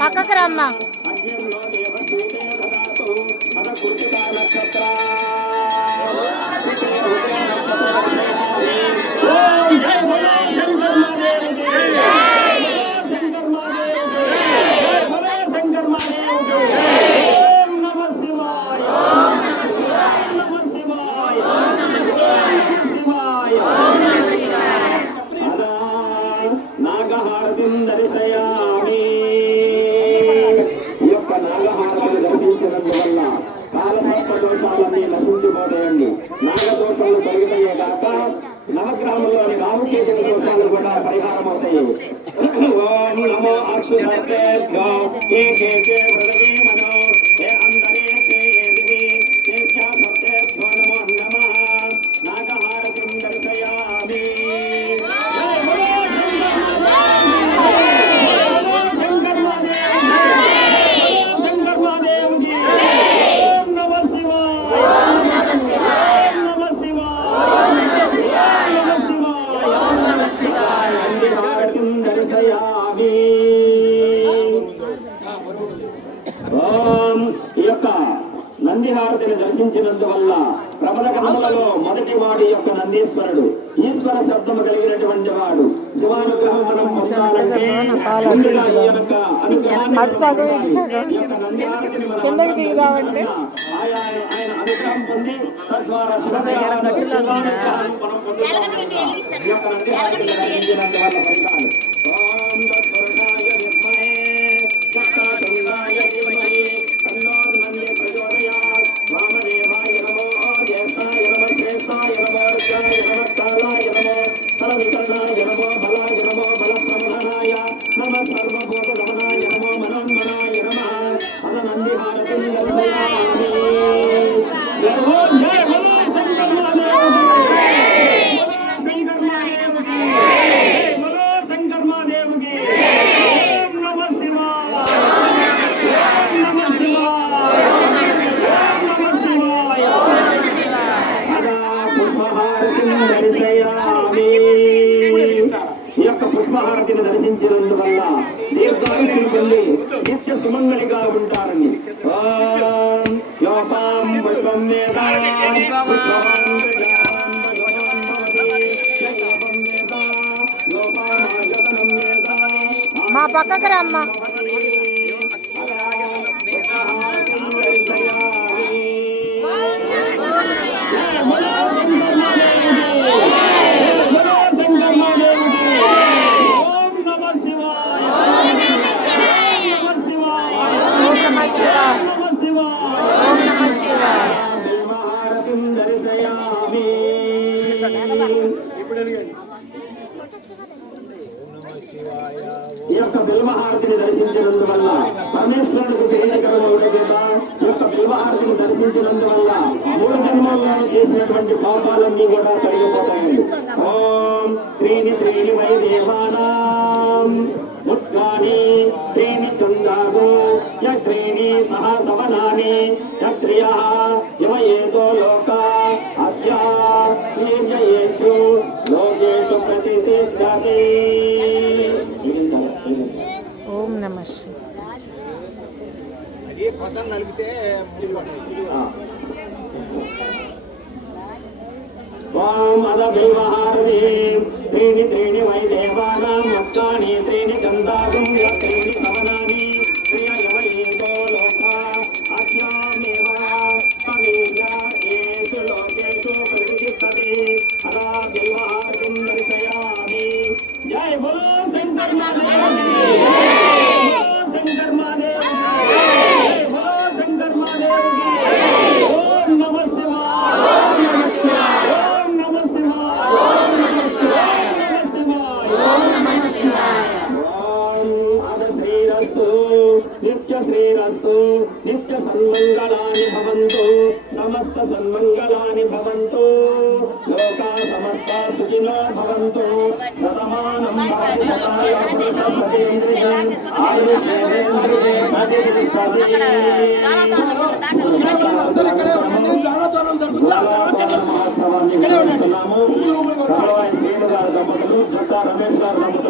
పక్కకు రమ్మా. నాగదోషాలు తొలగిపోయే కాక నవగ్రామంలోని రాహుకేతు దోషాలు కూడా పరిహారం అవుతాయి. ఓం నమో అస్తు సర్వేభ్యో ఏకేకే హృదయే మనో ఏ అంతరేక్షే ఏ దివి తేభ్యః సర్వేభ్యో నమో నమః. నాగహారతిం దర్శయామి. నందిహారతిని దర్శించినందువల్ల ప్రబల గ్రంథములలో మొదటి వాడి యొక్క నందీశ్వరుడు ఈశ్వర శబ్దము కలిగినటువంటి వాడు. శివానుగ్రహం మనం పొందాలంటే ముందుగా ఈ యొక్క అనుగ్రహాన్ని ఆయన అనుగ్రహం పొంది తద్వారా శివానుగ్రహాన్ని మనం పొందుతాము. ఓం తత్పురుషాయ విద్మహే తత్పురుషాయ ధీమహి తన్నో నంది ప్రచోదయాత్. వామదేవాయ నమో జ్యేష్ఠాయ నమో శ్రేష్ఠాయ నమో రుద్రాయ నమో కాలాయ నమో బలవికరణాయ నమో బలాయ నమో బలప్రమణాయ నమో సర్వభూత దమనాయ నమో మనోన్మనాయ నమః. అద నందిహారతిం దర్శయామి. ఈ యొక్క పుష్పహారతిని దర్శించినందువల్ల దీర్ఘాయుషులు పొంది నిత్య సుమంగళిగా ఉంటారని. మా పక్కకు రమ్మా. ఈ యొక్క బిల్వహారతిని దర్శించినందువల్ల పరమేశ్వరుడికి ప్రీతికరమవుట చేత ఈ యొక్క బిల్వహారతిని దర్శించినందువల్ల 3 జన్మల్లో చేసినటువంటి పాపాలన్నీ కూడా తొలగిపోతాయండి. ఓం త్రీని త్రీని వై దేవానాం ముద్గాని త్రీని చందాగో యత్రీని సహసవనాని యత్రియః యమయేతో లోకా అద్యా నిర్జయేషు లోకేషు ప్రతిష్ఠతి. ఓం నమః ఓం అద బిల్వహారతి త్రీని త్రీని వై దేవానాం ముక్తాని త్రీని చందాగం త్రీని సవనాని త్రియ యమయేతో లోకా అద్యామేవ సమీర్యా ఏషు లోకేషు ప్రతిష్ఠతి. అదా బిల్వహారతిం దర్శయామి. జై బోలో శంకర్ మహాదేవ్ की శంకర్ మహాదేవ్ బోలో శంకర్ మహాదేవ్ की. ఓం నమః శివాయ. ఓం నమః శివాయ. ఓం నమః శివాయ. ఓం నమః శివాయ. ఓం నమః శివాయ. ఓం అద శ్రీరస్తు సన్మంగళాని భవంతు సమస్త సన్మంగళాని భవంతు లోకా సమస్త సుఖినో భవంతు శతమానం భవతి శతాయ పురుష సతేంద్రియం ఆయుష్యేంద్రియే ప్రతిష్టతి మహోత్సవాన్ని నిర్వహిస్తున్నాము. శ్రీను గారి దంపతులు చుట్టా రమేష్ గారి దంపతులు